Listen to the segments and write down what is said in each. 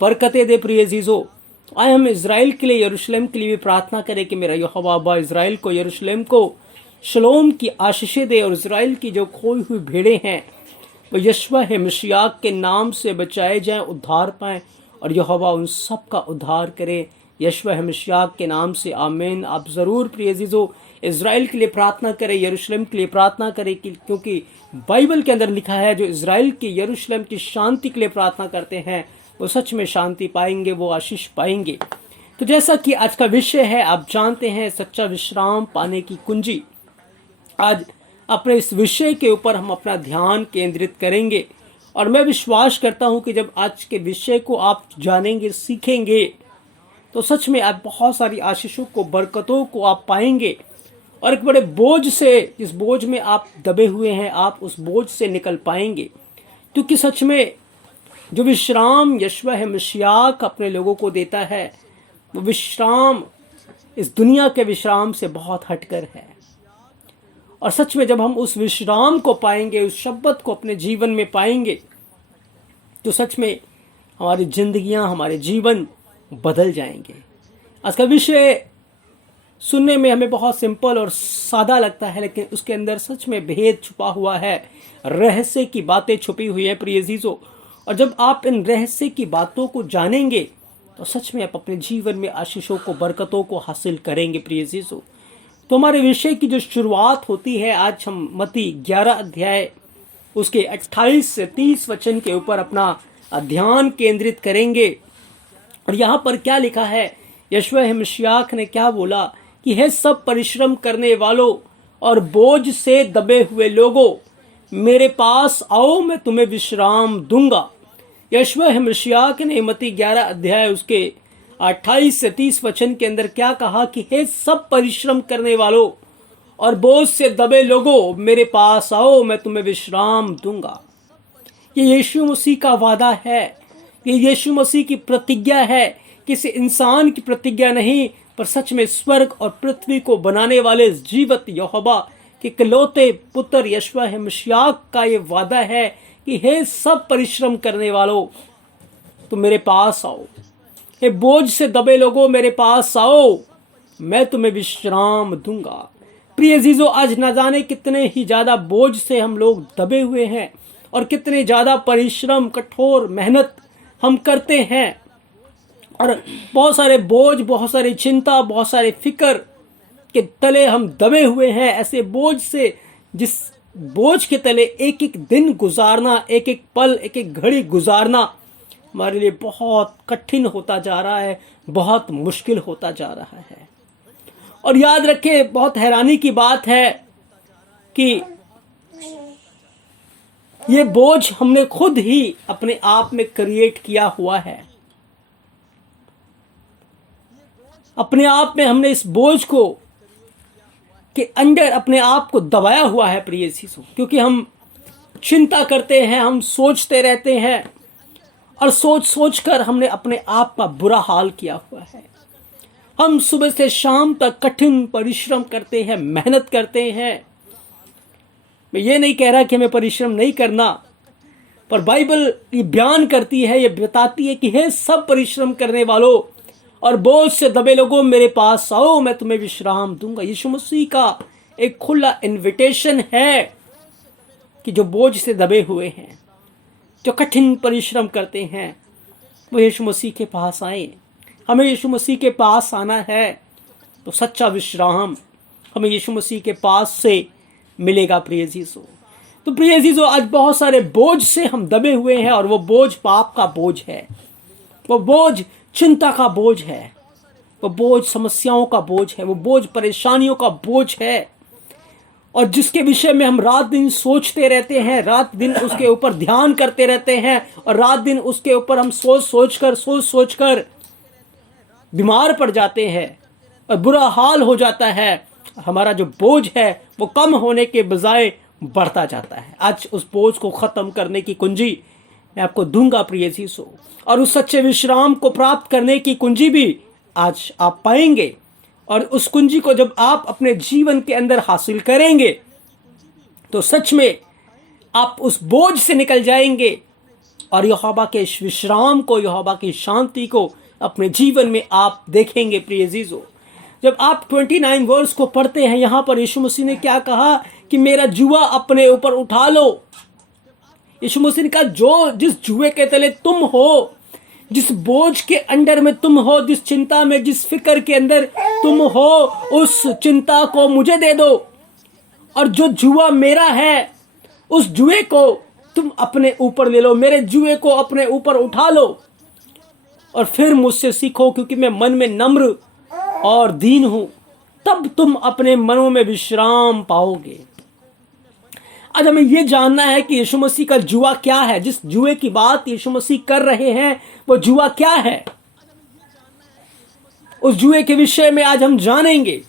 बरकतें दे। प्रिय अजीजों, आए हम इज़राइल के लिए, यरूशलेम के लिए भी प्रार्थना करें कि मेरा यहोवा अब्बा इज़राइल को, यरूशलेम को शलोम की आशीषें दे, और इज़राइल की जो खोई हुई भेड़ें हैं वो यशवा है मसीह के नाम से बचाए जाएं, उद्धार पाएं, और यहोवा उन सब का उद्धार करे यशवा है मसीह के नाम से। आमीन। आप ज़रूर प्रिय अजीजों इज़राइल के लिए प्रार्थना करें, यरूशलेम के लिए प्रार्थना करें, क्योंकि बाइबल के अंदर लिखा है जो इज़राइल की, यरूशलेम की शांति के लिए प्रार्थना करते हैं वो सच में शांति पाएंगे, वो आशीष पाएंगे। तो जैसा कि आज का विषय है, आप जानते हैं, सच्चा विश्राम पाने की कुंजी। आज अपने इस विषय के ऊपर हम अपना ध्यान केंद्रित करेंगे, और मैं विश्वास करता हूं कि जब आज के विषय को आप जानेंगे, सीखेंगे, तो सच में आप बहुत सारी आशीषों को, बरकतों को आप पाएंगे, और एक बड़े बोझ से, जिस बोझ में आप दबे हुए हैं, आप उस बोझ से निकल पाएंगे। क्योंकि सच में जो विश्राम यशवा है मसीह अपने लोगों को देता है, वो विश्राम इस दुनिया के विश्राम से बहुत हटकर है। और सच में जब हम उस विश्राम को पाएंगे, उस शब्द को अपने जीवन में पाएंगे, तो सच में हमारी जिंदगियां, हमारे जीवन बदल जाएंगे। आज का विषय सुनने में हमें बहुत सिंपल और सादा लगता है, लेकिन उसके अंदर सच में भेद छुपा हुआ है, रहस्य की बातें छुपी हुई है प्रिय अजीजों। और जब आप इन रहस्य की बातों को जानेंगे तो सच में आप अपने जीवन में आशीषों को, बरकतों को हासिल करेंगे प्रिय अजीजों। तो हमारे विषय की जो शुरुआत होती है, आज हम मत्ती 11 अध्याय उसके 28 से 30 वचन के ऊपर अपना ध्यान केंद्रित करेंगे। और यहाँ पर क्या लिखा है, यशवा मसीह ने क्या बोला कि हे सब परिश्रम करने वालों और बोझ से दबे हुए लोगों, मेरे पास आओ, मैं तुम्हें विश्राम दूंगा। यशवा मसीह ने मत्ती 11 अध्याय उसके 28 से 30 वचन के अंदर क्या कहा कि हे सब परिश्रम करने वालों और बोझ से दबे लोगों, मेरे पास आओ, मैं तुम्हें विश्राम दूंगा। ये यीशु मसीह का वादा है, ये यीशु मसीह की प्रतिज्ञा है, किसी इंसान की प्रतिज्ञा नहीं, पर सच में स्वर्ग और पृथ्वी को बनाने वाले जीवित यहोवा के इकलौते पुत्र यशवा मसीह का ये वादा है कि हे सब परिश्रम करने वालों, तुम मेरे पास आओ, हे बोझ से दबे लोगों, मेरे पास आओ, मैं तुम्हें विश्राम दूंगा। प्रिय अजीजों, आज न जाने कितने ही ज्यादा बोझ से हम लोग दबे हुए हैं, और कितने ज्यादा परिश्रम, कठोर मेहनत हम करते हैं, और बहुत सारे बोझ, बहुत सारी चिंता, बहुत सारे फिक्र के तले हम दबे हुए हैं। ऐसे बोझ से, जिस बोझ के तले एक एक दिन गुजारना, एक एक पल, एक एक घड़ी गुजारना हमारे लिए बहुत कठिन होता जा रहा है, बहुत मुश्किल होता जा रहा है। और याद रखें, बहुत हैरानी की बात है कि ये बोझ हमने खुद ही अपने आप में क्रिएट किया हुआ है। अपने आप में हमने इस बोझ को के अंदर अपने आप को दबाया हुआ है प्रिय चीजों, क्योंकि हम चिंता करते हैं, हम सोचते रहते हैं, और सोच सोच कर हमने अपने आप का बुरा हाल किया हुआ है। हम सुबह से शाम तक कठिन परिश्रम करते हैं, मेहनत करते हैं। मैं ये नहीं कह रहा कि हमें परिश्रम नहीं करना, पर बाइबल ये बयान करती है, ये बताती है कि हे सब परिश्रम करने वालों और बोझ से दबे लोगों, मेरे पास आओ, मैं तुम्हें विश्राम दूंगा। यीशु मसीह का एक खुला इनविटेशन है कि जो बोझ से दबे हुए हैं, जो कठिन परिश्रम करते हैं, वो यीशु मसीह के पास आए। हमें यीशु मसीह के पास आना है तो सच्चा विश्राम हमें यीशु मसीह के पास से मिलेगा प्रिय अजीजों। तो प्रिय अजीजों, आज बहुत सारे बोझ से हम दबे हुए हैं, और वो बोझ पाप का बोझ है, वो बोझ चिंता का बोझ है, वो बोझ समस्याओं का बोझ है, वो बोझ परेशानियों का बोझ है, और जिसके विषय में हम रात दिन सोचते रहते हैं, रात दिन उसके ऊपर ध्यान करते रहते हैं, और रात दिन उसके ऊपर हम सोच सोच कर बीमार पड़ जाते हैं, और बुरा हाल हो जाता है। हमारा जो बोझ है वो कम होने के बजाय बढ़ता जाता है। आज उस बोझ को खत्म करने की कुंजी मैं आपको दूंगा प्रिय अजीजों, और उस सच्चे विश्राम को प्राप्त करने की कुंजी भी आज आप पाएंगे। और उस कुंजी को जब आप अपने जीवन के अंदर हासिल करेंगे तो सच में आप उस बोझ से निकल जाएंगे, और यहोवा के इस विश्राम को, यहोवा की शांति को अपने जीवन में आप देखेंगे प्रिय अजीजों। जब आप 29 वर्स को पढ़ते हैं, यहां पर यीशु मसीह ने क्या कहा कि मेरा जुआ अपने ऊपर उठा लो। यीशु मसीह ने कहा जो जिस जुए के तले तुम हो, जिस बोझ के अंडर में तुम हो, जिस चिंता में, जिस फिक्र के अंदर तुम हो, उस चिंता को मुझे दे दो, और जो जुआ मेरा है उस जुए को तुम अपने ऊपर ले लो, मेरे जुए को अपने ऊपर उठा लो और फिर मुझसे सीखो, क्योंकि मैं मन में नम्र और दीन हूं, तब तुम अपने मनों में विश्राम पाओगे। आज हमें यह जानना है कि यीशु मसीह का जुआ क्या है। जिस जुए की बात यीशु मसीह कर रहे हैं वो जुआ क्या है, उस जुए के विषय में आज हम जानेंगे।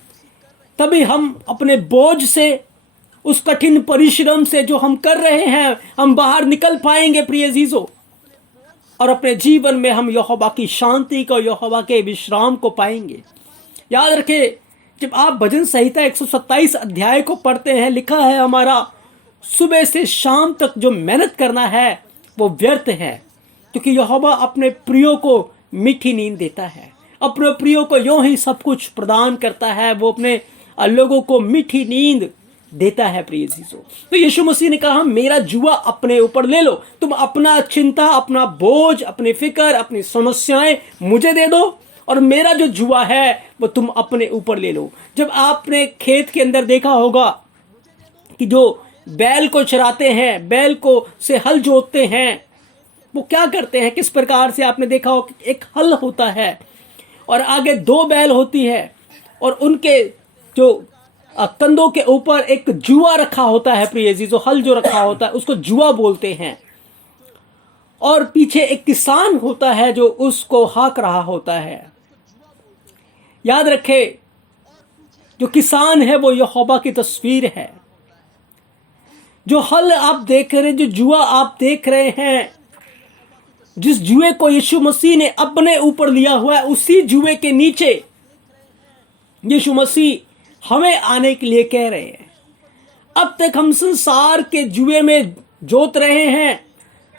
तभी हम अपने बोझ से, उस कठिन परिश्रम से जो हम कर रहे हैं, हम बाहर निकल पाएंगे प्रिय अजीजों, और अपने जीवन में हम यहोवा की शांति को, यहोवा के विश्राम को पाएंगे। याद रखें, जब आप भजन संहिता 127 अध्याय को पढ़ते हैं, लिखा है हमारा सुबह से शाम तक जो मेहनत करना है वो व्यर्थ है, क्योंकि यहोवा अपने प्रियो को मीठी नींद देता है, अपने प्रियो को यूं ही सब कुछ प्रदान करता है, वो अपने लोगों को मीठी नींद देता है प्रिय अजीजों। तो यीशु मसीह ने कहा मेरा जुआ अपने ऊपर ले लो, तुम अपना चिंता, अपना बोझ, अपनी फिक्र, अपनी समस्याएं मुझे दे दो, और मेरा जो जुआ है वो तुम अपने ऊपर ले लो। जब आपने खेत के अंदर देखा होगा कि जो बैल को चराते हैं, बैल को से हल जोतते हैं, वो क्या करते हैं, किस प्रकार से आपने देखा हो, एक हल होता है और आगे दो बैल होती है, और उनके जो कंधों के ऊपर एक जुआ रखा होता है प्रिय जी, जो हल जो रखा होता है उसको जुआ बोलते हैं, और पीछे एक किसान होता है जो उसको हाँक रहा होता है। याद रखे, जो किसान है वो यहोवा की तस्वीर है। जो हल आप देख रहे हैं, जो जुआ आप देख रहे हैं, जिस जुए को यीशु मसीह ने अपने ऊपर लिया हुआ है, उसी जुए के नीचे यीशु मसीह हमें आने के लिए कह रहे हैं। अब तक हम संसार के जुए में जोत रहे हैं,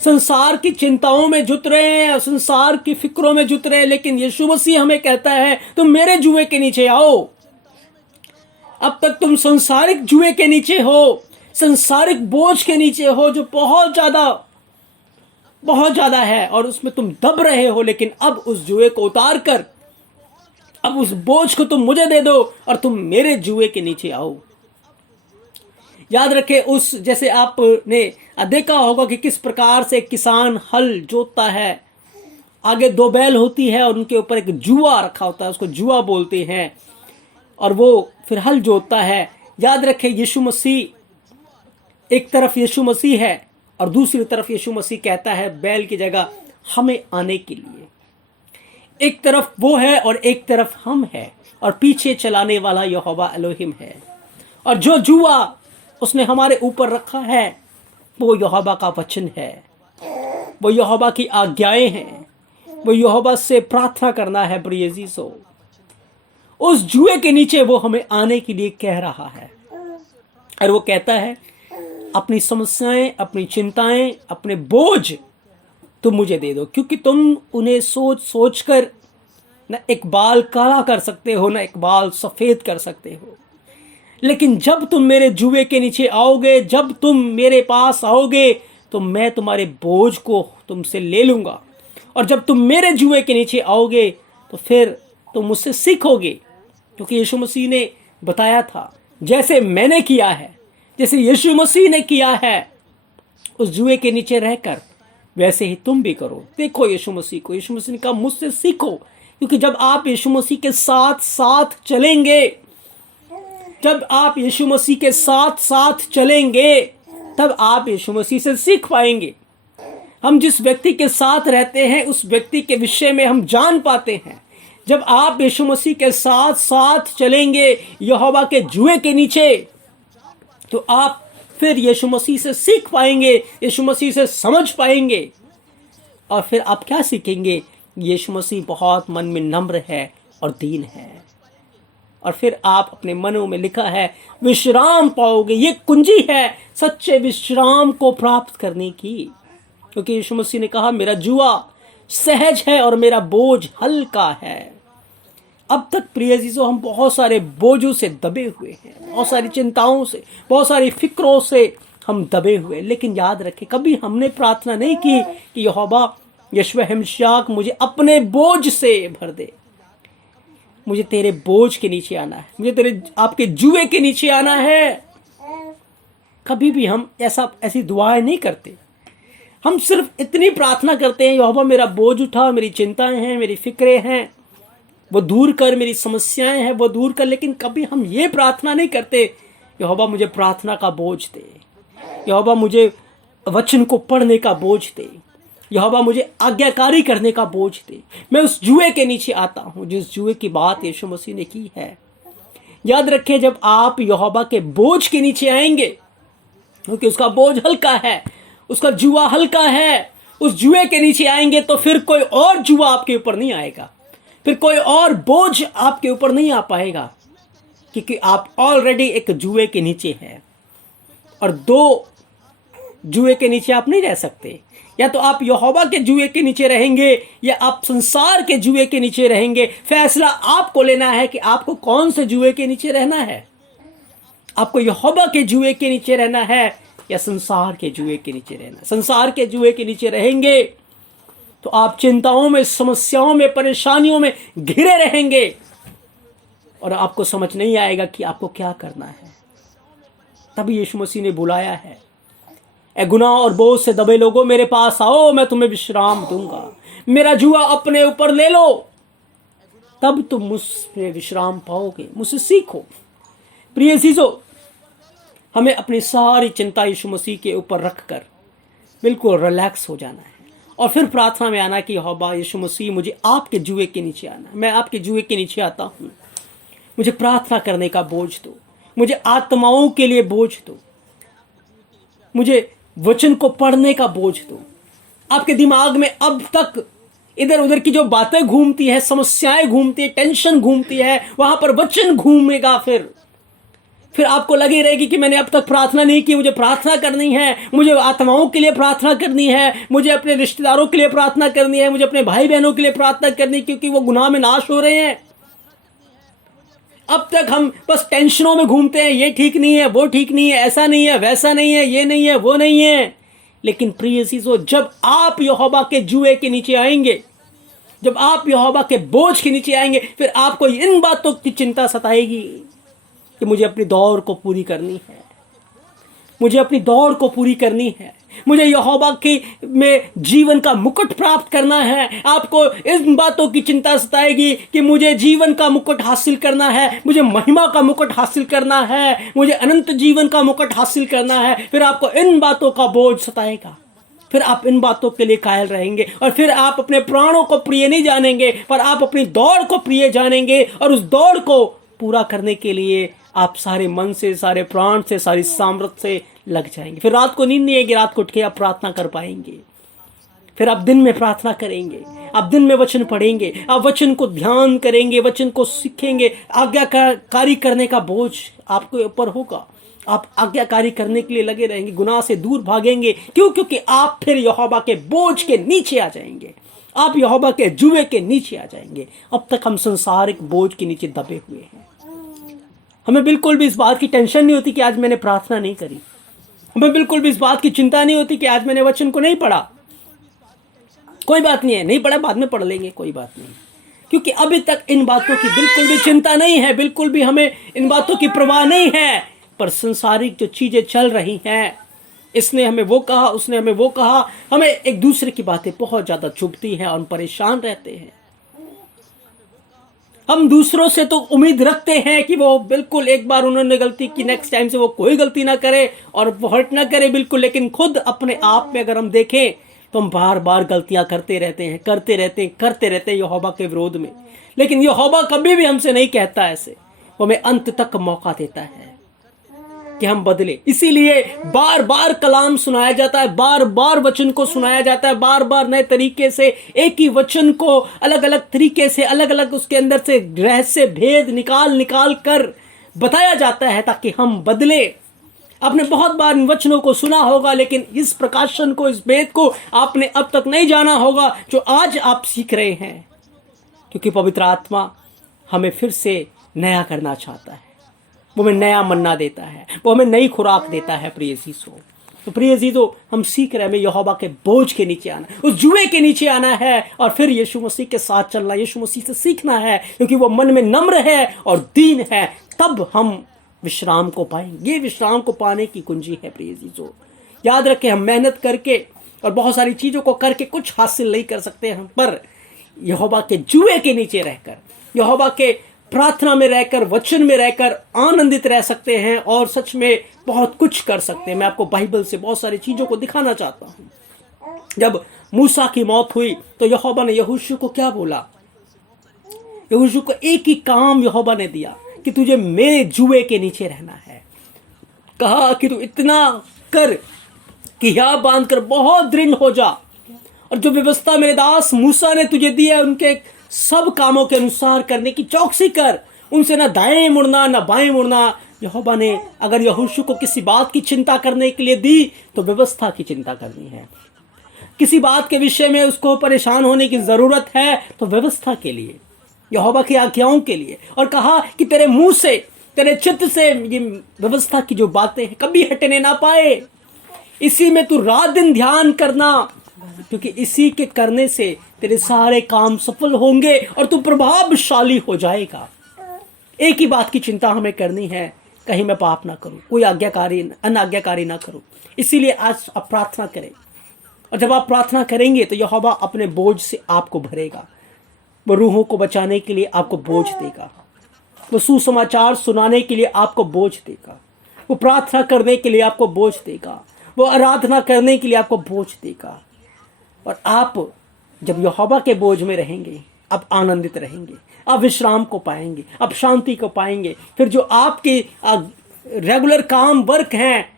संसार की चिंताओं में जुट रहे हैं, संसार की फिक्रों में जुट रहे हैं, लेकिन यीशु मसीह हमें कहता है तुम मेरे जुए के नीचे आओ। अब तक तुम संसारिक जुए के नीचे हो, संसारिक बोझ के नीचे हो, जो बहुत ज्यादा है, और उसमें तुम दब रहे हो, लेकिन अब उस जुए को उतार कर, अब उस बोझ को तुम मुझे दे दो और तुम मेरे जुए के नीचे आओ। याद रखे, उस जैसे आपने देखा होगा कि किस प्रकार से किसान हल जोतता है, आगे दो बैल होती है और उनके ऊपर एक जुआ रखा होता है, उसको जुआ बोलते हैं, और वो फिर हल जोतता है। याद रखे, यीशु मसीह, एक तरफ यीशु मसीह है और दूसरी तरफ यीशु मसीह कहता है बैल की जगह हमें आने के लिए। एक तरफ वो है और एक तरफ हम है, और पीछे चलाने वाला यहोवा एलोहिम है। और जो जुआ उसने हमारे ऊपर रखा है वो यहोवा का वचन है, वो यहोवा की आज्ञाएं हैं, वो यहोवा से प्रार्थना करना है प्रिय अजीजों। उस जुए के नीचे वो हमें आने के लिए कह रहा है, और वो कहता है अपनी समस्याएं, अपनी चिंताएं, अपने बोझ तुम मुझे दे दो, क्योंकि तुम उन्हें सोच सोच कर न एक बाल काला कर सकते हो, न एक बाल सफेद कर सकते हो। लेकिन जब तुम मेरे जुए के नीचे आओगे, जब तुम मेरे पास आओगे, तो मैं तुम्हारे बोझ को तुमसे ले लूंगा, और जब तुम मेरे जुए के नीचे आओगे तो फिर तुम मुझसे सीखोगे, क्योंकि यीशु मसीह ने बताया था जैसे मैंने किया है, जैसे यीशु मसीह ने किया है उस जुए के नीचे रहकर, वैसे ही तुम भी करो। देखो यीशु मसीह को, यीशु मसीह ने कहा मुझसे सीखो, क्योंकि जब आप यीशु मसीह के साथ साथ चलेंगे, जब आप यीशु मसीह के साथ साथ चलेंगे, तब आप यीशु मसीह से सीख पाएंगे। हम जिस व्यक्ति के साथ रहते हैं उस व्यक्ति के विषय में हम जान पाते हैं। जब आप यीशु मसीह के साथ साथ चलेंगे यहोवा के जुए के नीचे, तो आप फिर यीशु मसीह से सीख पाएंगे, यीशु मसीह से समझ पाएंगे, और फिर आप क्या सीखेंगे? यीशु मसीह बहुत मन में नम्र है और दीन है, और फिर आप अपने मनों में, लिखा है, विश्राम पाओगे। ये कुंजी है सच्चे विश्राम को प्राप्त करने की। क्योंकि यीशु मसीह ने कहा मेरा जुआ सहज है और मेरा बोझ हल्का है। अब तक प्रिय अजीजों हम बहुत सारे बोझों से दबे हुए हैं, बहुत सारी चिंताओं से, बहुत सारी फिक्रों से हम दबे हुए। लेकिन याद रखें, कभी हमने प्रार्थना नहीं की कि यहोवा यशवा हमशाक मुझे अपने बोझ से भर दे, मुझे तेरे बोझ के नीचे आना है, मुझे तेरे आपके जुए के नीचे आना है। कभी भी हम ऐसी दुआएं नहीं करते। हम सिर्फ इतनी प्रार्थना करते हैं, यहोवा मेरा बोझ उठा, मेरी चिंताएं हैं, मेरी फिक्रें हैं वो दूर कर, मेरी समस्याएं हैं वो दूर कर। लेकिन कभी हम ये प्रार्थना नहीं करते, यहोवा मुझे प्रार्थना का बोझ दे, यहोवा मुझे वचन को पढ़ने का बोझ दे, यहोवा मुझे आज्ञाकारी करने का बोझ दे। मैं उस जुए के नीचे आता हूं जिस जुए की बात यीशु मसीह ने की है। याद रखें, जब आप यहोवा के बोझ के नीचे आएंगे, क्योंकि उसका बोझ हल्का है, उसका जुआ हल्का है, उस जुए के नीचे आएंगे तो फिर कोई और जुआ आपके ऊपर नहीं आएगा, फिर कोई और बोझ आपके ऊपर नहीं आ पाएगा, क्योंकि आप ऑलरेडी एक जुए के नीचे हैं। और दो जुए के नीचे आप नहीं रह सकते। या तो आप यहोवा के जुए के नीचे रहेंगे या आप संसार के जुए के नीचे रहेंगे। फैसला आपको लेना है कि आपको कौन से जुए के नीचे रहना है। आपको यहोवा के जुए के नीचे रहना है या संसार के जुए के नीचे रहना। संसार के जुए के नीचे रहेंगे तो आप चिंताओं में, समस्याओं में, परेशानियों में घिरे रहेंगे और आपको समझ नहीं आएगा कि आपको क्या करना है। तभी यीशु मसीह ने बुलाया है, ए गुनाह और बोझ से दबे लोगों मेरे पास आओ, मैं तुम्हें विश्राम दूंगा। मेरा जुआ अपने ऊपर ले लो, तब तुम मुझसे विश्राम पाओगे, मुझसे सीखो। प्रिय अजीजों, हमें अपनी सारी चिंता यीशु मसीह के ऊपर रखकर बिल्कुल रिलैक्स हो जाना है और फिर प्रार्थना में आना कि यहोवा यीशु मसीह मुझे आपके जुए के नीचे आना, मैं आपके जुए के नीचे आता हूँ, मुझे प्रार्थना करने का बोझ दो, मुझे आत्माओं के लिए बोझ दो, मुझे वचन को पढ़ने का बोझ दो। आपके दिमाग में अब तक इधर उधर की जो बातें घूमती है, समस्याएं घूमती है, टेंशन घूमती है, वहां पर वचन घूमेगा। फिर आपको लगी रहेगी कि मैंने अब तक प्रार्थना नहीं की, मुझे प्रार्थना करनी है, मुझे आत्माओं के लिए प्रार्थना करनी है, मुझे अपने रिश्तेदारों के लिए प्रार्थना करनी है, मुझे अपने भाई बहनों के लिए प्रार्थना करनी है, क्योंकि वो गुनाह में नाश हो रहे हैं। अब तक हम बस टेंशनों में घूमते हैं, ये ठीक नहीं है, वो ठीक नहीं है, ऐसा नहीं है, वैसा नहीं है, ये नहीं है, वो नहीं है। लेकिन प्रिय अजीजों, जब आप यहोवा के जुए के नीचे आएंगे, जब आप यहोवा के बोझ के नीचे आएंगे, फिर आपको इन बातों की चिंता सताएगी कि मुझे अपनी दौड़ को पूरी करनी है, मुझे अपनी दौड़ को पूरी करनी है, मुझे यहोवा के में जीवन का मुकुट प्राप्त करना है। आपको इन बातों की चिंता सताएगी कि मुझे जीवन का मुकुट हासिल करना है, मुझे महिमा का मुकुट हासिल करना है, मुझे अनंत जीवन का मुकुट हासिल करना है। फिर आपको इन बातों का बोझ सताएगा, फिर आप इन बातों के लिए कायल रहेंगे और फिर आप अपने प्राणों को प्रिय नहीं जानेंगे, पर आप अपनी दौड़ को प्रिय जानेंगे और उस दौड़ को पूरा करने के लिए आप सारे मन से, सारे प्राण से, सारी सामर्थ्य से लग जाएंगे। फिर रात को नींद नहीं आएगी, रात को उठ के आप प्रार्थना कर पाएंगे। फिर आप दिन में प्रार्थना करेंगे, आप दिन में वचन पढ़ेंगे, आप वचन को ध्यान करेंगे, वचन को सीखेंगे। आज्ञाकारी करने का बोझ आपके ऊपर होगा, आप आज्ञाकारी करने के लिए लगे रहेंगे, गुनाह से दूर भागेंगे। क्यों? क्योंकि आप फिर यहोवा के बोझ के नीचे आ जाएंगे, आप यहोवा के जुए के नीचे आ जाएंगे। अब तक हम संसारिक बोझ के नीचे दबे हुए हैं। हमें बिल्कुल भी इस बात की टेंशन नहीं होती कि आज मैंने प्रार्थना नहीं करी, हमें बिल्कुल भी इस बात की चिंता नहीं होती कि आज मैंने वचन को नहीं पढ़ा। कोई बात नहीं है, नहीं पढ़ा, बाद में पढ़ लेंगे, कोई बात नहीं, क्योंकि अभी तक इन बातों की बिल्कुल भी चिंता नहीं है, बिल्कुल भी हमें इन बातों की परवाह नहीं है। पर संसारिक जो चीजें चल रही हैं, इसने हमें वो कहा, उसने हमें वो कहा, हमें एक दूसरे की बातें बहुत ज्यादा चुभती हैं और हम परेशान रहते हैं। हम दूसरों से तो उम्मीद रखते हैं कि वो बिल्कुल एक बार उन्होंने गलती की, नेक्स्ट टाइम से वो कोई गलती ना करे और वो हर्ट ना करे बिल्कुल। लेकिन खुद अपने आप में अगर हम देखें तो हम बार बार गलतियां करते रहते हैं यहोवा के विरोध में। लेकिन यहोवा कभी भी हमसे नहीं कहता ऐसे, वो हमें अंत तक मौका देता है कि हम बदले। इसीलिए बार बार कलाम सुनाया जाता है, बार बार वचन को सुनाया जाता है, बार बार नए तरीके से एक ही वचन को अलग अलग तरीके से, अलग अलग उसके अंदर से रहस्य भेद निकाल कर बताया जाता है ताकि हम बदले, आपने बहुत बार इन वचनों को सुना होगा, लेकिन इस प्रकाशन को, इस भेद को आपने अब तक नहीं जाना होगा जो आज आप सीख रहे हैं, क्योंकि पवित्र आत्मा हमें फिर से नया करना चाहता है। वो हमें नया मन्ना देता है, वो हमें नई खुराक देता है। प्रिय अजीजों, तो प्रिय अजीजों, हम सीख रहे हैं हमें यहोवा के बोझ के नीचे आना, उस जुए के नीचे आना है और फिर यीशु मसीह के साथ चलना, यीशु मसीह से सीखना है, क्योंकि वो मन में नम्र है और दीन है। तब हम विश्राम को पाएंगे। ये विश्राम को पाने की कुंजी है। प्रिय अजीजों, याद रखें, हम मेहनत करके और बहुत सारी चीजों को करके कुछ हासिल नहीं कर सकते हम, पर यहोवा के जुए के नीचे रहकर, यहोवा के प्रार्थना में रहकर, वचन में रहकर आनंदित रह सकते हैं और सच में बहुत कुछ कर सकते हैं। मैं आपको बाइबल से बहुत सारी चीजों को दिखाना चाहता हूं। जब मूसा की मौत हुई तो यहोवा ने यहोशू को क्या बोला? यहोशू को एक ही काम यहोवा ने दिया कि तुझे मेरे जुए के नीचे रहना है। कहा कि तू इतना कर कि यहाँ बांध कर बहुत दृढ़ हो जा, और जो व्यवस्था मेरे दास मूसा ने तुझे दी है उनके सब कामों के अनुसार करने की चौकसी कर। उनसे ना दाएं मुड़ना ना बाएं मुड़ना। यहोवा ने अगर यहोशू को किसी बात की चिंता करने के लिए दी तो व्यवस्था की चिंता करनी है। किसी बात के विषय में उसको परेशान होने की जरूरत है तो व्यवस्था के लिए, यहोवा की आज्ञाओं के लिए। और कहा कि तेरे मुंह से, तेरे चित्त से ये व्यवस्था की जो बातें हैं कभी हटने ना पाए। इसी में तू रात दिन ध्यान करना, क्योंकि इसी के करने से तेरे सारे काम सफल होंगे और तू प्रभावशाली हो जाएगा। एक ही बात की चिंता हमें करनी है, कहीं मैं पाप ना करूं, कोई अनाज्ञाकारी ना करूं। इसीलिए आज आप प्रार्थना करें, और जब आप प्रार्थना करेंगे तो यहोवा अपने बोझ से आपको भरेगा। वो रूहों को बचाने के लिए आपको बोझ देगा, वो सुसमाचार सुनाने के लिए आपको बोझ देगा, वो प्रार्थना करने के लिए आपको बोझ देगा, वो आराधना करने के लिए आपको बोझ देगा। और आप जब यहोवा के बोझ में रहेंगे, आप आनंदित रहेंगे, आप विश्राम को पाएंगे, आप शांति को पाएंगे। फिर जो आपके रेगुलर काम वर्क हैं,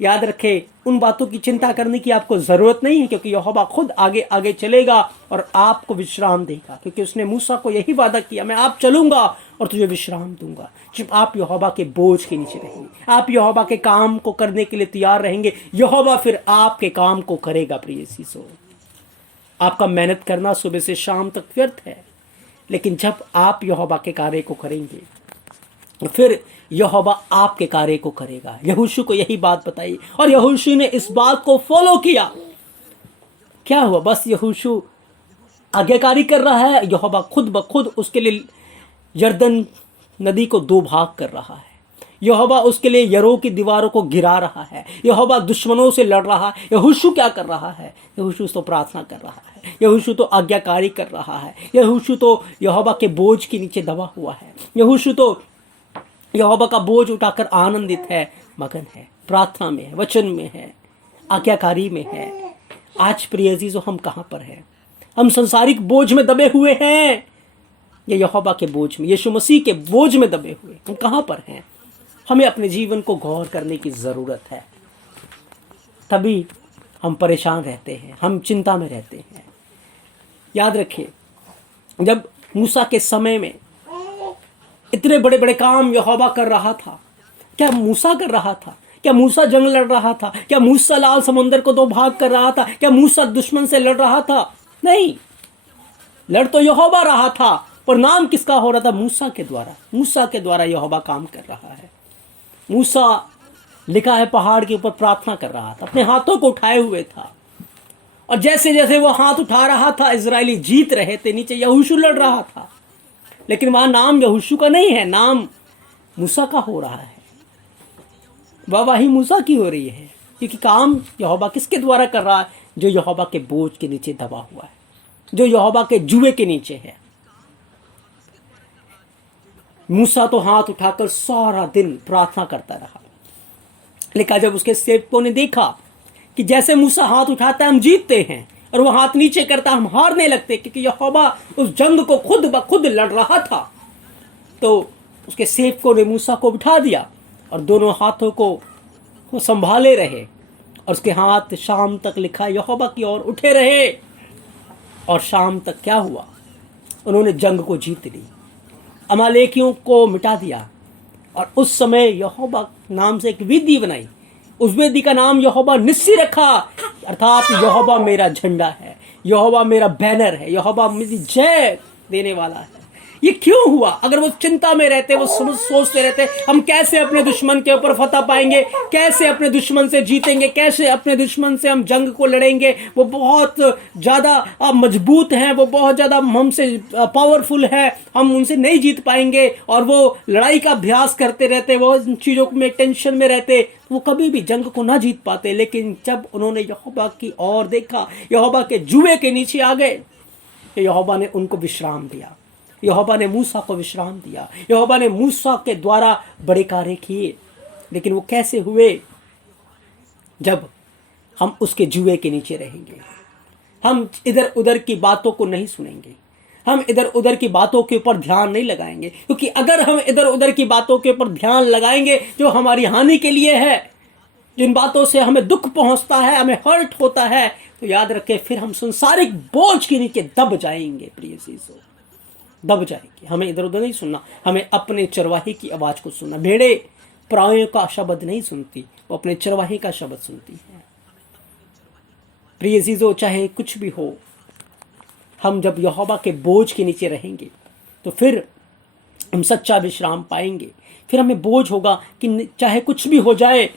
याद रखें, उन बातों की चिंता करने की आपको जरूरत नहीं है, क्योंकि यहोवा खुद आगे आगे चलेगा और आपको विश्राम देगा। क्योंकि उसने मूसा को यही वादा किया, मैं आप चलूंगा और तुझे विश्राम दूंगा। जब आप यहोवा के बोझ के नीचे रहेंगे, आप यहोवा के काम को करने के लिए तैयार रहेंगे, यहोवा फिर आपके काम को करेगा। प्रिय सीसो, आपका मेहनत करना सुबह से शाम तक व्यर्थ है, लेकिन जब आप यहोवा के कार्य को करेंगे फिर यहोवा आपके कार्य को करेगा। यहोशू को यही बात बताई और यहोशू ने इस बात को फॉलो किया। क्या हुआ? बस यहोशू आज्ञाकारी कर रहा है, यहोवा खुद ब खुद उसके लिए यरदन नदी को दो भाग कर रहा है। यहोवा उसके लिए यरो की दीवारों को गिरा रहा है। यहोवा दुश्मनों से लड़ रहा है। यहोशू क्या कर रहा है? यहोशू तो प्रार्थना कर रहा है, यहोशू तो आज्ञाकारी कर रहा है, यहोशू तो यहोवा के बोझ के नीचे दबा हुआ है, यहोशू तो यहोवा का बोझ उठाकर आनंदित है, मगन है, प्रार्थना में है, वचन में है, आज्ञाकारी में है। आज प्रिय अजीजों, हम कहाँ पर हैं? हम संसारिक बोझ में दबे हुए हैं या यहोवा के बोझ में, यीशु मसीह के बोझ में दबे हुए? हम कहाँ पर हैं? हमें अपने जीवन को गौर करने की जरूरत है। तभी हम परेशान रहते हैं, हम चिंता में रहते हैं। याद रखिए, जब मूसा के समय में इतने बड़े बड़े काम यहोवा कर रहा था, क्या मूसा कर रहा था? क्या मूसा जंग लड़ रहा था? क्या मूसा लाल समुद्र को दो भाग कर रहा था? क्या मूसा दुश्मन से लड़ रहा था? नहीं, लड़ तो यहोवा रहा था, पर नाम किसका हो रहा था? मूसा के द्वारा। मूसा के द्वारा यहोवा काम कर रहा है। मूसा, लिखा है, पहाड़ के ऊपर प्रार्थना कर रहा था, अपने हाथों को उठाए हुए था, और जैसे जैसे वो हाथ उठा रहा था इजरायली जीत रहे थे। नीचे यहोशू लड़ रहा था, लेकिन वहां नाम यहोशू का नहीं है, नाम मूसा का हो रहा है। वाहवाही मूसा की हो रही है, क्योंकि काम यहोवा किसके द्वारा कर रहा है? जो यहोवा के बोझ के नीचे दबा हुआ है, जो यहोवा के जुए के नीचे है। मूसा तो हाथ उठाकर सारा दिन प्रार्थना करता रहा, लेकिन जब उसके सेवकों ने देखा कि जैसे मूसा हाथ उठाता है हम जीतते हैं, और वो हाथ नीचे करता हम हारने लगते, क्योंकि यहोवा उस जंग को खुद ब खुद लड़ रहा था, तो उसके सेवकों ने मूसा को बिठा दिया और दोनों हाथों को वो संभाले रहे, और उसके हाथ शाम तक, लिखा यहोवा की ओर उठे रहे। और शाम तक क्या हुआ? उन्होंने जंग को जीत ली, अमालेकियों को मिटा दिया। और उस समय यहोवा नाम से एक विधि बनाई उस वेदी का नाम यहोवा निस्सी रखा, अर्थात यहोवा मेरा झंडा है, यहोवा मेरा बैनर है, यहोवा मेरी जय देने वाला है। ये क्यों हुआ? अगर वो चिंता में रहते, वो सोचते रहते हम कैसे अपने दुश्मन के ऊपर फतह पाएंगे, कैसे अपने दुश्मन से जीतेंगे, कैसे अपने दुश्मन से हम जंग को लड़ेंगे, वो बहुत ज़्यादा मजबूत हैं, वो बहुत ज़्यादा हमसे पावरफुल है, हम उनसे नहीं जीत पाएंगे, और वो लड़ाई का अभ्यास करते रहते, वो इन चीज़ों में टेंशन में रहते, वो कभी भी जंग को ना जीत पाते। लेकिन जब उन्होंने यहोवा की ओर देखा, यहोवा के जुए के नीचे आ गए, यहोवा ने उनको विश्राम दिया, यहोवा ने मूसा को विश्राम दिया, यहोवा ने मूसा के द्वारा बड़े कार्य किए। लेकिन वो कैसे हुए? जब हम उसके जुए के नीचे रहेंगे, हम इधर उधर की बातों को नहीं सुनेंगे, हम इधर उधर की बातों के ऊपर ध्यान नहीं लगाएंगे। क्योंकि अगर हम इधर उधर की बातों के ऊपर ध्यान लगाएंगे जो हमारी हानि के लिए है, जिन बातों से हमें दुख पहुंचता है, हमें हर्ट होता है, तो याद रखें फिर हम संसारिक बोझ के नीचे दब जाएंगे। प्रिय चीजों, दब जाएंगे। हमें इधर उधर नहीं सुनना, हमें अपने चरवाहे की आवाज को सुनना। भेड़े प्रायों का शब्द नहीं सुनती, वो अपने चरवाहे का शब्द सुनती है। प्रिय चीजों, चाहे कुछ भी हो, हम जब यहोवा के बोझ के नीचे रहेंगे तो फिर हम सच्चा विश्राम पाएंगे। फिर हमें बोझ होगा कि चाहे कुछ भी हो जाए,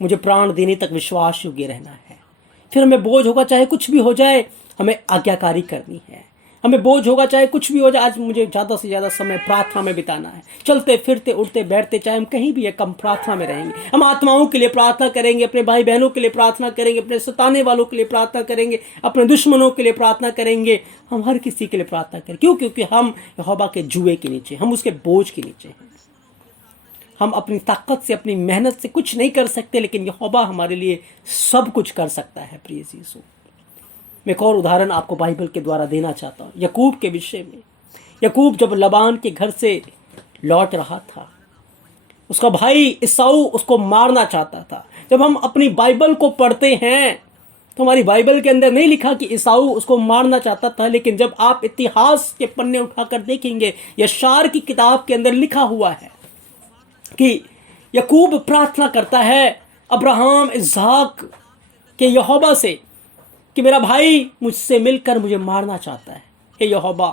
मुझे प्राण देने तक विश्वास योग्य रहना है। फिर हमें बोझ होगा चाहे कुछ भी हो जाए, हमें आज्ञाकारी करनी है। हमें बोझ होगा चाहे कुछ भी हो जाए, आज मुझे ज़्यादा से ज़्यादा समय प्रार्थना में बिताना है। चलते फिरते उठते बैठते चाहे हम कहीं भी है, कम प्रार्थना में रहेंगे। हम आत्माओं के लिए प्रार्थना करेंगे, अपने भाई बहनों के लिए प्रार्थना करेंगे, अपने सताने वालों के लिए प्रार्थना करेंगे, अपने दुश्मनों के लिए प्रार्थना करेंगे। हम हर किसी के लिए प्रार्थना करें। क्यों? क्योंकि हम यहोवा के जुए के नीचे, हम उसके बोझ के नीचे हैं। हम अपनी ताकत से, अपनी मेहनत से कुछ नहीं कर सकते, लेकिन यहोवा हमारे लिए सब कुछ कर सकता है। प्रिय यीशु, मैं एक और उदाहरण आपको बाइबल के द्वारा देना चाहता हूँ याकूब के विषय में। याकूब जब लबान के घर से लौट रहा था, उसका भाई ईसाऊ उसको मारना चाहता था। जब हम अपनी बाइबल को पढ़ते हैं तो हमारी बाइबल के अंदर नहीं लिखा कि ईसाऊ उसको मारना चाहता था, लेकिन जब आप इतिहास के पन्ने उठाकर देखेंगे, यशार की किताब के अंदर लिखा हुआ है कि याकूब प्रार्थना करता है अब्राहम इसहाक के यहोवा से कि मेरा भाई मुझसे मिलकर मुझे मारना चाहता है। हे यहोवा,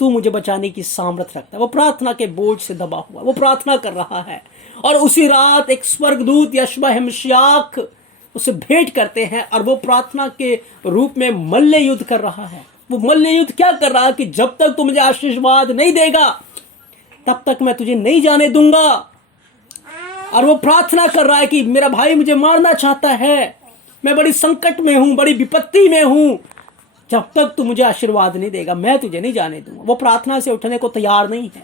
तू मुझे बचाने की सामर्थ रखता है। वो प्रार्थना के बोझ से दबा हुआ, वो प्रार्थना कर रहा है। और उसी रात एक स्वर्गदूत यशबा मशीयाक उसे भेंट करते हैं, और वो प्रार्थना के रूप में मल्ल युद्ध कर रहा है। वो मल्ल युद्ध क्या कर रहा है कि जब तक तू मुझे आशीर्वाद नहीं देगा तब तक मैं तुझे नहीं जाने दूंगा। और वो प्रार्थना कर रहा है कि मेरा भाई मुझे मारना चाहता है, मैं बड़ी संकट में हूं, बड़ी विपत्ति में हूं, जब तक तू मुझे आशीर्वाद नहीं देगा मैं तुझे नहीं जाने दूंगा। वो प्रार्थना से उठने को तैयार नहीं है,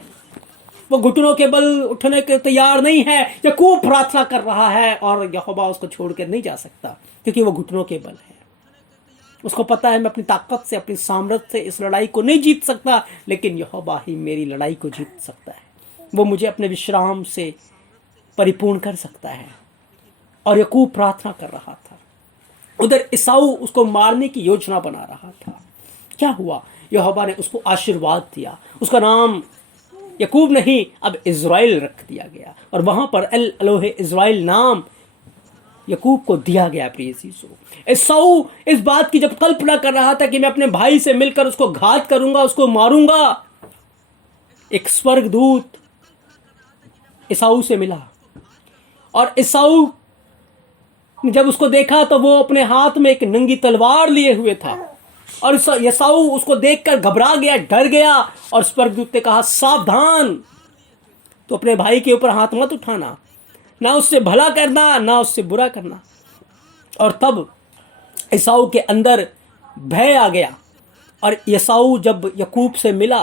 वो घुटनों के बल उठने के तैयार नहीं है। याकूब प्रार्थना कर रहा है और यहोवा उसको छोड़कर नहीं जा सकता, क्योंकि वो घुटनों के बल है। उसको पता है मैं अपनी ताकत से, अपनी सामर्थ्य से इस लड़ाई को नहीं जीत सकता, लेकिन यहोवा ही मेरी लड़ाई को जीत सकता है। वो मुझे अपने विश्राम से परिपूर्ण कर सकता है। और याकूब प्रार्थना कर रहा था, उधर ईसाऊ उसको मारने की योजना बना रहा था। क्या हुआ? यहोवा ने उसको आशीर्वाद दिया। उसका नाम याकूब नहीं, अब इज़राइल रख दिया गया, और वहां पर एल एलोहे इज़राइल नाम याकूब को दिया गया। प्रिय यीशु, ईसाऊ इस बात की जब कल्पना कर रहा था कि मैं अपने भाई से मिलकर उसको घात करूंगा, उसको मारूंगा, एक स्वर्गदूत ईसाऊ से मिला। और ईसाऊ जब उसको देखा तो वो अपने हाथ में एक नंगी तलवार लिए हुए था, और ईसाऊ उसको देखकर घबरा गया, डर गया। और स्वर्गदूत ने कहा सावधान, तो अपने भाई के ऊपर हाथ मत उठाना, ना उससे भला करना ना उससे बुरा करना। और तब ईसाऊ के अंदर भय आ गया, और ईसाऊ जब याकूब से मिला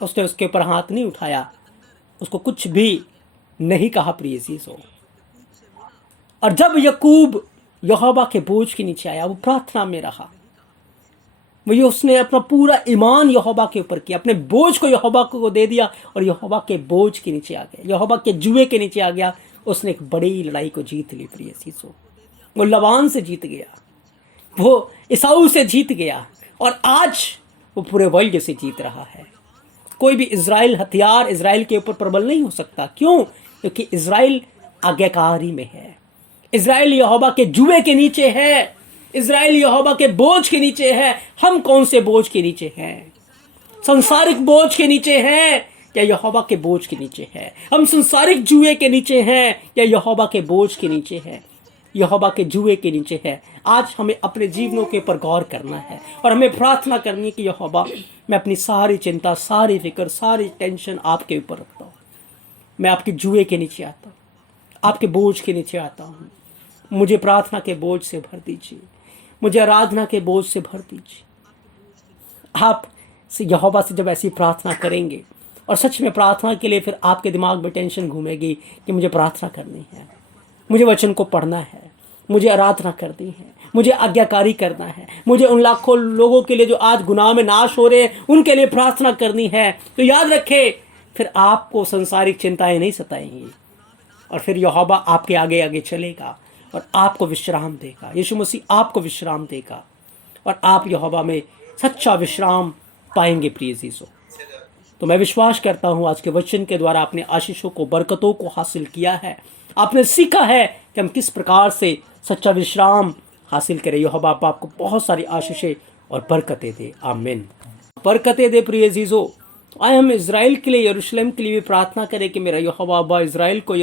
उसने उसके ऊपर हाथ नहीं उठाया, उसको कुछ भी नहीं कहा। प्रिय यीशु, और जब याकूब यहोवा के बोझ के नीचे आया, वो प्रार्थना में रहा, वही उसने अपना पूरा ईमान यहोवा के ऊपर किया, अपने बोझ को यहोवा को दे दिया, और यहोवा के बोझ के नीचे आ गया, यहोवा के जुए के नीचे आ गया। उसने एक बड़ी लड़ाई को जीत ली। प्रिय यीशु, वो लबान से जीत गया, वो ईसाऊ से जीत गया, और आज वो पूरे वर्ल्ड से जीत रहा है। कोई भी इज़राइल हथियार इज़राइल के ऊपर प्रबल नहीं हो सकता। क्यों? क्योंकि इज़राइल आज्ञाकारी में है, इज़राइल यहोवा के जुए के नीचे है, इज़राइल यहोवा के बोझ के नीचे है। हम कौन से बोझ के नीचे हैं? संसारिक बोझ के नीचे हैं या यहोवा के बोझ के नीचे है? हम संसारिक जुए के नीचे हैं या यहोवा के बोझ के नीचे है? यहोवा के जुए के नीचे है। आज हमें अपने जीवनों के ऊपर गौर करना है और हमें प्रार्थना करनी है कि यहोवा, मैं अपनी सारी चिंता, सारी फिक्र, सारी टेंशन आपके ऊपर रखता हूँ। मैं आपके जुए के नीचे आता हूँ, आपके बोझ के नीचे आता हूँ। मुझे प्रार्थना के बोझ से भर दीजिए, मुझे आराधना के बोझ से भर दीजिए। आप से यहोवा से जब ऐसी प्रार्थना करेंगे और सच में प्रार्थना के लिए फिर आपके दिमाग में टेंशन घूमेगी कि मुझे प्रार्थना करनी है, मुझे वचन को पढ़ना है, मुझे आराधना करनी है, मुझे आज्ञाकारी करना है, मुझे उन लाखों लोगों के लिए जो आज गुनाह में नाश हो रहे हैं उनके लिए प्रार्थना करनी है। तो याद रखें, फिर आपको संसारिक चिंताएं नहीं सताएंगी और फिर यहोवा आपके आगे आगे चलेगा और आपको विश्राम देगा। यीशु मसीह आपको विश्राम देगा और आप यहोवा में सच्चा विश्राम पाएंगे। प्रिय अजीजों, तो मैं विश्वास करता हूँ आज के वचन के द्वारा आपने आशीषों को, बरकतों को हासिल किया है। आपने सीखा है कि हम किस प्रकार से सच्चा विश्राम हासिल करें। यहोवा आपको बहुत सारी आशीषें और बरकतें दे। आमीन। बरकतें दे। प्रिय अजीजों, आज हम इज़राइल के लिए, यरूशलेम के लिए भी प्रार्थना करें कि मेरा यहोवा इज़राइल को